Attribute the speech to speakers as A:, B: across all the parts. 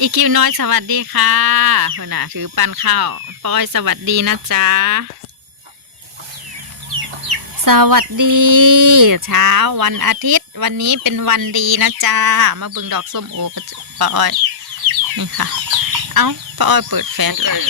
A: อีคิวน้อยสวัสดีค่ะหัวหน้าถือปันข้าวปอยสวัสดีนะจ๊ะ สวัสดี เช้าวันอาทิตย์ วันนี้เป็นวันดีนะจ๊ะ มาบึงดอกส้มโอปอ้อยนี่ค่ะ เอ้าป้าอ้อยเปิดแฟลชเลย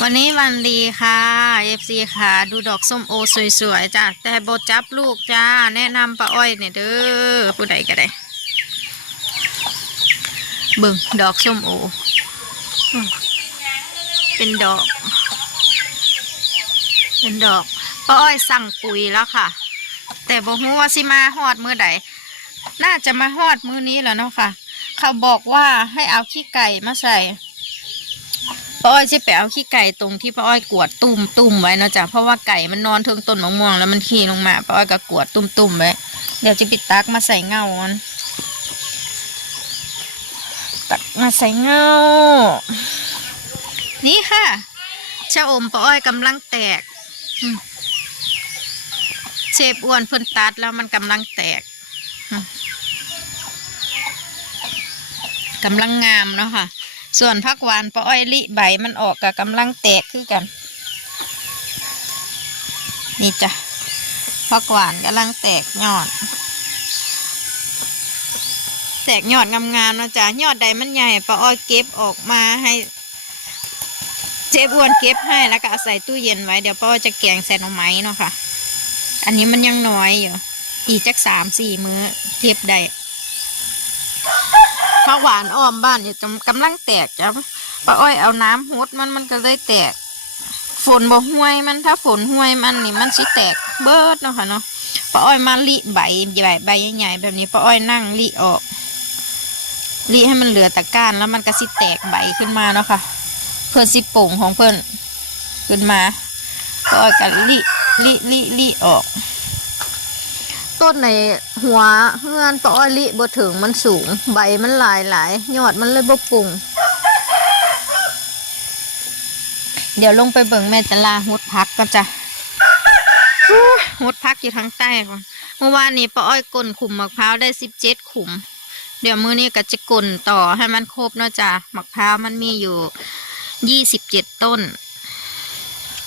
A: วันนี้วันดีค่ะเอฟซีค่ะ ดูดอกส้มโอสวยๆจ้ะแต่บจับลูกจ้า แนะนำป้าอ้อยเนี่ยเด้อผู้ใดก็ได้ เบิ่งดอกส้มโอเป็นดอก เป็นดอกป้าอ้อยสั่งปุ๋ยแล้วค่ะ แต่บอกว่าสิมาฮอดมือใดน่าจะมาฮอดมือนี้แล้วเนาะค่ะ เขาบอกว่าให้เอาขี้ไก่มาใส่ป้าอ้อยจะไปเอาขี้ไก่ตรงที่ป้าอ้อยกวดตุ่มตุ่มไว้เนาะจ๊ะเพราะว่าไก่มันนอนเทิงต้นมะม่วงแล้วมันขี่ลงมาป้าอ้อยก็กวดตุ่มตุ่มไว้เดี๋ยวจะปิดตักมาใส่เงามัน กมาใส่เงา นี่ค่ะชะอมป้าอ้อยกำลังแตกเชฟอ้วนเพิ่นตัดแล้วมันกำลังแตกกำลังงามเนาะค่ะ ส่วนพักหวานป้าอ้อยลิใบมันออกกับกำลังแตกคือกัน นี่จ้ะพักหวานกำลังแตกยอด แตกยอดงามๆนะจ๊ะยอดใดมันใหญ่ป้าอ้อยเก็บออกมาให้ เจ๊บวนเก็บให้แล้วก็เอาใส่ตู้เย็นไว้เดี๋ยวป้าอ้อยจะแกงใส่หน่อไม้เนาะค่ะ อันนี้มันยังน้อยอยู่อีกจักสามสี่มื้อเทียบได้ผักหวานอ้อมบ้านอยู่กำกำลังแตกจ้ะป้าอ้อยเอาน้ำหดมันมันก็เลยแตก ฝนบ่ห้วยมันถ้าฝนห้วยมันนี่มันสิแตกเบิดเนาะค่ะเนาะป้าอ้อยมาลิใบใหญ่ใบใหญ่แบบนี้ป้าอ้อยนั่งลิออก รีให้มันเหลือตะกร้านแล้วมันก็สิแตกใบขึ้นมาเนาะค่ะ เพื่อสิโป่งของเพื่อนขึ้นมาก็เอากันรีรีรีรีออก ต้นในหัวเฮือนปอ้อยลิบ่ถึงมันสูง ใบมันหลายหลายยอดมันเลยบ่ปรุงเดี๋ยวลงไปเบิ่งแม่จะลาหุดพักก็จะหุดพักอยู่ทางใต้ก่อนเมื่อวานนี้ป้าอ้อยกลนขุมมะพร้าวได้สิบเจ็ดขุม เดี๋ยวมื้อนี้ก็จะกลนต่อให้มันครบเนาะจ้ะหมะพร้าวมันมีอยู่ยี่สิบเจ็ดต้น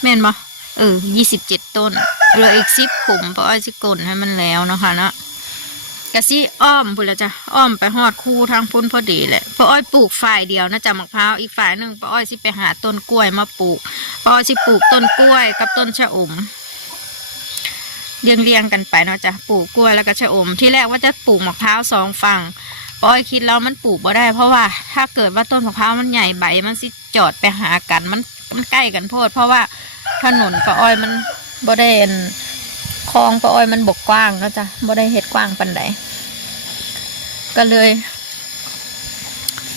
A: แม่นบ่เออยี่สิบเจ็ดต้นเหลืออีกสิบขุมเพราะอ้อยสิกลนให้มันแล้วเนาะค่ะเนาะกะสิอ้อมพุ่นละจ้ะอ้อมไปหอดคู่ทางพุ่นพอดีแหละเพราะอ้อยปลูกฝ่ายเดียวนะจ้ะมะพร้าวอีกฝ่ายหนึ่งป้าอ้อยสิไปหาต้นกล้วยมาปลูกป้าอ้อยสิปลูกต้นกล้วยกับต้นชะอมเรียงเรียงๆกันไปเนาะจ้ะปลูกกล้วยแล้วก็ชะอมที่แรกว่าจะปลูกมะพร้าวสองฝั่ง ปอยคิดแล้วมันปลูกบ่ได้ เพราะว่าถ้าเกิดว่าต้นมะพร้าวมันใหญ่ใบมันสิจอดไปหากันมันมันใกล้กันโพด เพราะว่าถนนปะอ้อยมันบ่ได้คลองปะอ้อยมันบกกว้างเนะจ้ะบ่ได้เฮ็ดกว้างปันใดก็เลย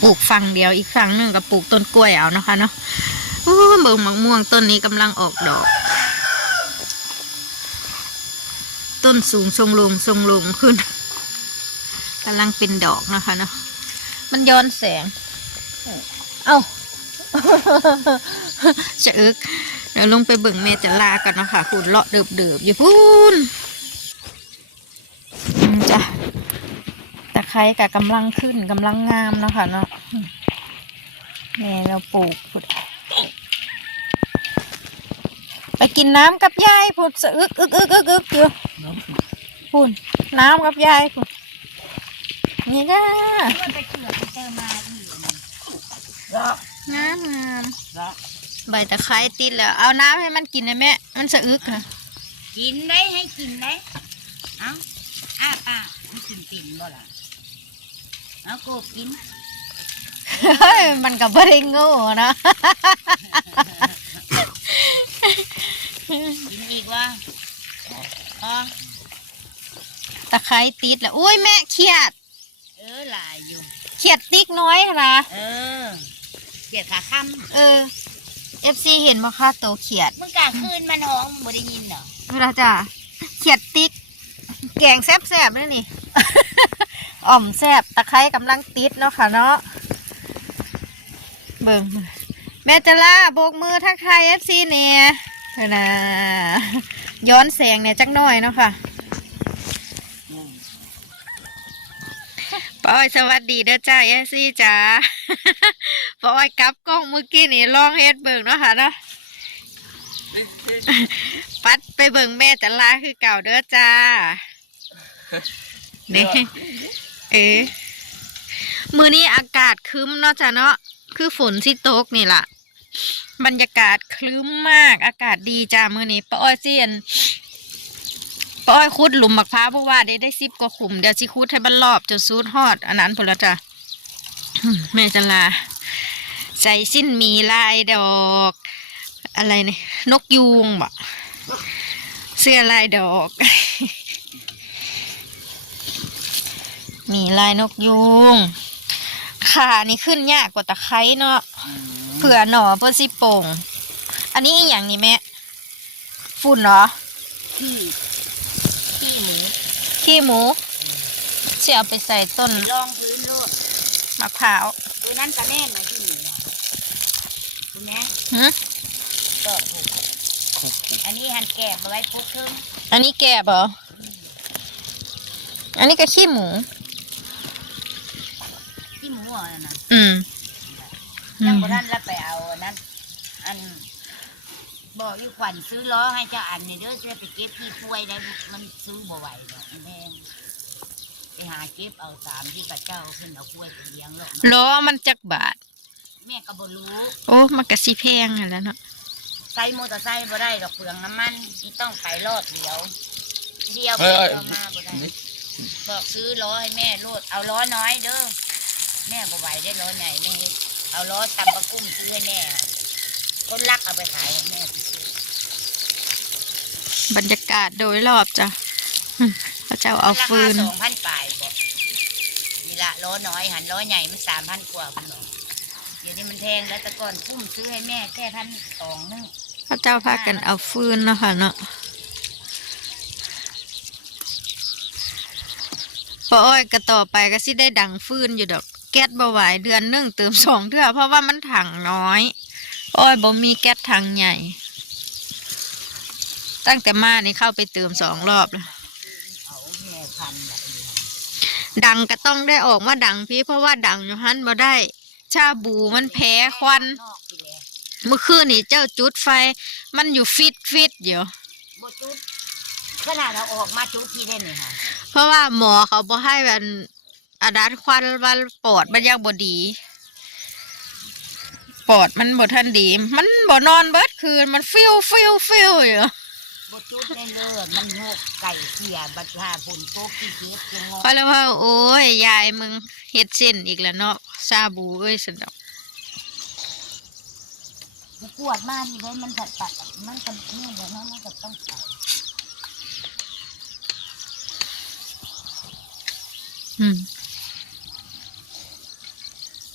A: ปลูกฝั่งเดียวอีกฝั่งหนึ่งก็ปลูกต้นกล้วยเอานะคะเนาะโอ้เบิ่งมะม่วงต้นนี้กำลังออกดอก ต้นสูงทรงลงทรงลงขึ้นำลังเป็นดอกนะคะเนาะมันย้อนแสง เอ้าจะอึกเดี๋ยวลงไปเบิ่งเมจะลากันเนาะค่ะคุณเลาะเดือบเดือบๆอยู่พูนอืมจ้ะตะไคร้กับกำลังขึ้นกำลังงามเนาะค่ะเนาะนี่เราปลูกพุดไปกินน้ำกับยายพุดสะอึกอึกอึกอึกอึกอยู่พูนน้ำกับยายพูน นี่จ้า
B: ไปเกือบไปเจอมาอีก
A: งามงามใบตะไคร้ติดแล้ว เอาน้ำให้มันกินนะแม่ มันสะอึกค่ะ
B: กินได้ให้กินได้เอ้าอ้าปากมันกินปิ่นบ่ล่ะเอาโกบกิน
A: เฮ้ยมันกับบ่ได้โง่เนาะ
B: กินอีกว่าอ๋อ
A: ตะไคร้ติดแล้วอุ้ยแม่เขียด
B: เออหลายอ ยู่
A: เขียดติ๊กน้อยนะ
B: เออเกียดขาค่
A: เออ FC เห็นบ่คะโตวเขียดำ
B: มึงกลางคืนมันห้องบ่ได้ยินเหรอ
A: เวลาจ้าเขียดติ๊ก แกงแซ่บๆเลยนี่ อ่อมแซ่บตะไคร้กำลังติดเนาะค่ะเนาะเบิ่งแม่จะล่าโบกมือทักทาย FC เนี่ยเถอะนะย้อนแสงเนี่ยจักหน่อยเนาะค่ะป้า ป้า อ้อยสวัสดีเด้อจ้าเอซี่จ้าป้าอ้อยกลับกล้องเมื่อกี้นี่ลองเฮ็ดเบิ่งเนาะค่ะเนาะปัดไปเบิ่งแม่จะลาคือเก่าเด้อจ้าเนี่เอ๋มือนี้อากาศครึ้มเนาะจ้ะเนาะคือฝนสิตกนี่ล่ะ บรรยากาศคลึ้มมากอากาศดีจ้ามือนี้ป้าอ้อยเซียน ป้าอ้อยคุดหลุมมะพร้าวเพราะว่าได้ได้ซิบกว่าขุมเดี๋ยวสิคุดให้มันรอบจนซูดฮอด อันนั้นพอแล้วจ้ะแม่จะลา ใส่สิ้นมีลายดอก อะไรเนี่ยนกยูงบ่เสื้อลายดอก มีลายนกยูงขานี่ขึ้นยากกว่าตะไคร้เนาะเผื่อหน่อเพื่อสิโป่ง อันนี้อย่างนี้แม่ ฝุ่นเหรอ
B: ขี้หมู
A: เสียเอาไปใส่ต้น
B: ลองพื้นโลด
A: มะพร้าว
B: ตัวนั้นก็แน่นนะขี้หมูนะคุณแม่
A: หึ
B: ก็ถูกอันนี้หันแกะเอาไว้พุกครึ่ง
A: อันนี้แกบเหรออันนี้ก็ขี้หมู
B: ขี้หมูอะนะ
A: อืมอื
B: ยัง
A: ม
B: บ่ทันแล้วไปเอาอันนั้นอัน บอกอยู่ขวัญซื้อล้อให้เจ้าอันนี่เด้อจะไปเก็บที่ป่วยได้มันซื้อบ่ไหวดอกมันแพงไปหาเก็บเอาสามที่กับเจ้าขึ้นเอากล้วยไปเลี้ยงแล้ว
A: ล้อมันจักบาท
B: แม่ก็บ่รู้
A: โอ้มันก็สิแพงนั่นแหล้วเนาะ
B: ใช้มอเตอร์ไซค์บ่ได้ดอกเปลืองน้ำมันที่ต้องไปรอดเดียว เดียว
C: เอ้ยเอ้ย
B: เดียวมาบ่ได้บอกซื้อล้อให้แม่โลดเอาล้อน้อยเด้อแม่บ่ไหวได้ล้อใหญ่แม่เฮ็ดเอาล้อตำปะกุ้มซื้อให้แม่ คนรักเอาไปขายให้แม่ซื้อบ
A: รรยากาศโดยรอบจ้ะอืมพระเจ้าเอาฟืน
B: ราคาสองพันปลายบอกนี่ละล้อน้อยหันล้อใหญ่มันสามพันกว่าคุณหมอเดี๋ยวนี้มันแพงแล้วแต่ก่อนกุ้มซื้อให้แม่แค่พันสองนึง
A: พระเจ้าพากันเอาฟืนเนาะค่ะเนาะพออ้อยก็ต่อไปก็สิได้ดังฟืนอยู่ดอก แก๊สบ่ไหวเดือนหนึงเติมสองเทื่อเพราะว่ามันถังน้อย อ้อยบ่มีแก๊สถังใหญ่ ตั้งแต่มานี่เข้าไปเติมสองรอบแล้ว
B: เอาแม่พันแบบนี้
A: ดังก็ต้องได้ออกมาดังพี่เพราะว่าดังอยู่หันบ่ได้ ชาบูมันแพ้ควัน
B: นอกไปแล้ว
A: เมื่อคืนนี่เจ้าจุดไฟ มันอยู่ฟิตฟิตอยู่
B: บจุดขนาดเราออกมาจุดที่ได้นี่ค่ะ
A: เพราะว่าหมอเขาบอกให้มันอาดัดควันว่าปอดมันยังบ่ดี ปอดมันบ่ทันดี มันบ่นอนเบิดคืนมันฟิวฟิวฟิวอยู่
B: บจุดได้เลยมันงกไก่เสียบัตรหาผลโป๊กที่เก็บยังงก
A: เพราะแล้วว่า โอ้ยยายมึงเฮ็ดเส้นอีกแล้วเนาะซาบูเอ้ยสนดอก
B: กูกวดมากทีเลยมันตัดตัดมันกันนี่เดี๋ยวนั้นมันก็ต้องใส่
A: อืม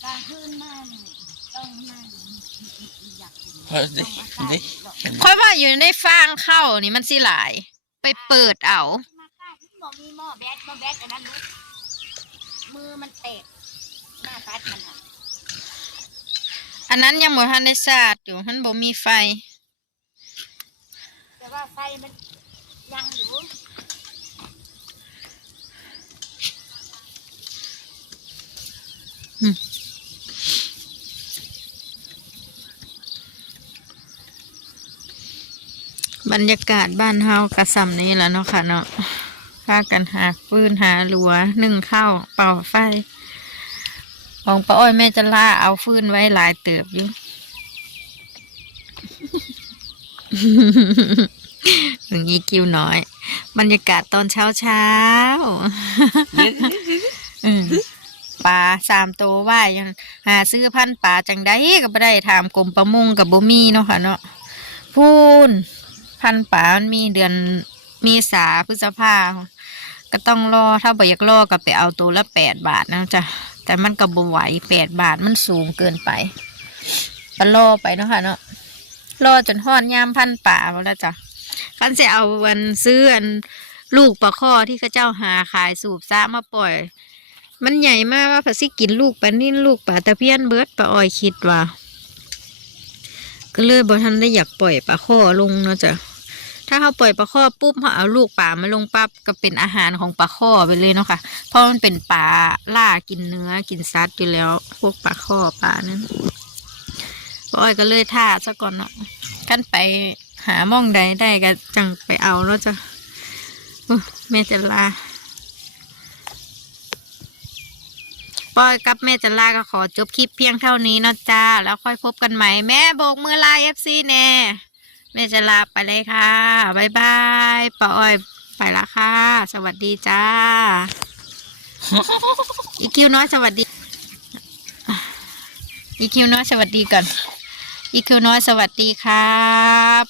B: กลางคืนมาก ต้องนั่งอยากกิน
C: เฮ้ยดิดิ
A: ค่อยว่าอยู่ในฟางเข้านี่มันสิหลาย ไปเปิดเอา
B: มาใกล้ที่บอกมีหม้อแบตหม้อแบตอันนั้นลูกมือมันเตะหน้าปัดมันอะ
A: อันนั้นยังบ่ทันได้สาดอยู่มันบ่มีไฟ
B: แต่ว่าไฟมัน
A: บรรยากาศบ้านเฮากระซำนี้แหล้วเนาะค่ะเนาะพากันหาฟืนหาหลัวนึ่งข้าวเป่าไฟ ของป้าอ้อยแม่จะล่าเอาฟืนไว้หลายเติบอยู่ถึงอีคิวน้อย บรรยากาศตอนเช้าเช้าปลาสามตัวว่ายยังหาซื้อพันปลาจังได้ก็บ่ได้ถามกรมประมงกับบ่มีเนาะค่ะเนาะพูน พันปลามันมีเดือนมีสาพฤษภาก็ต้องรอถ้าบ่อยากรอก็ไปเอาตัวละแปดบาทนะจ๊ะแต่มันก็บ่ไหวแปดบาทมันสูงเกินไปก็รอไปเนาะค่ะเนาะรอจนฮอดยามพันปลาแล้วจ้ะคันจะเอาวันซื้ออันลูกปลาข้อที่เขาเจ้าหาขายสูบซ่ามาปล่อย มันใหญ่มากว่าพสิกินลูกปลานิ่นลูกปลาตะเพียนเบิดปลาอ้อยคิดว่า ก็เลยบ่ทันได้อยากปล่อยปลาข้อลงเนาะจ้ะ ถ้าเขาปล่อยปลาข้อปุ๊บเขาเอาลูกปลามาลงปั๊บก็เป็นอาหารของปลาข้อไปเลยเนาะค่ะ เพราะมันเป็นปลาล่ากินเนื้อกินซัดอยู่แล้ว พวกปลาข้อปลานั้นป้อ้อยก็เลยท่าซะก่อนเนาะกันไปหาม่องใดได้ก็จังไปเอาแล้วจ้ะอุ๊ยแม่จะลาป้อยกับแม่จะลาก็ขอจบคลิปเพียงเท่านี้นะจ้า แล้วค่อยพบกันใหม่ แม่โบกมือลาเอฟซีแน่ แม่จะลาไปเลยค่ะบายบายป้าอ้อยไปละค่ะ สวัสดีจ้า อีคิวน้อยสวัสดี อีคิวน้อยสวัสดีก่อน อีคิวน้อยสวัสดีครับ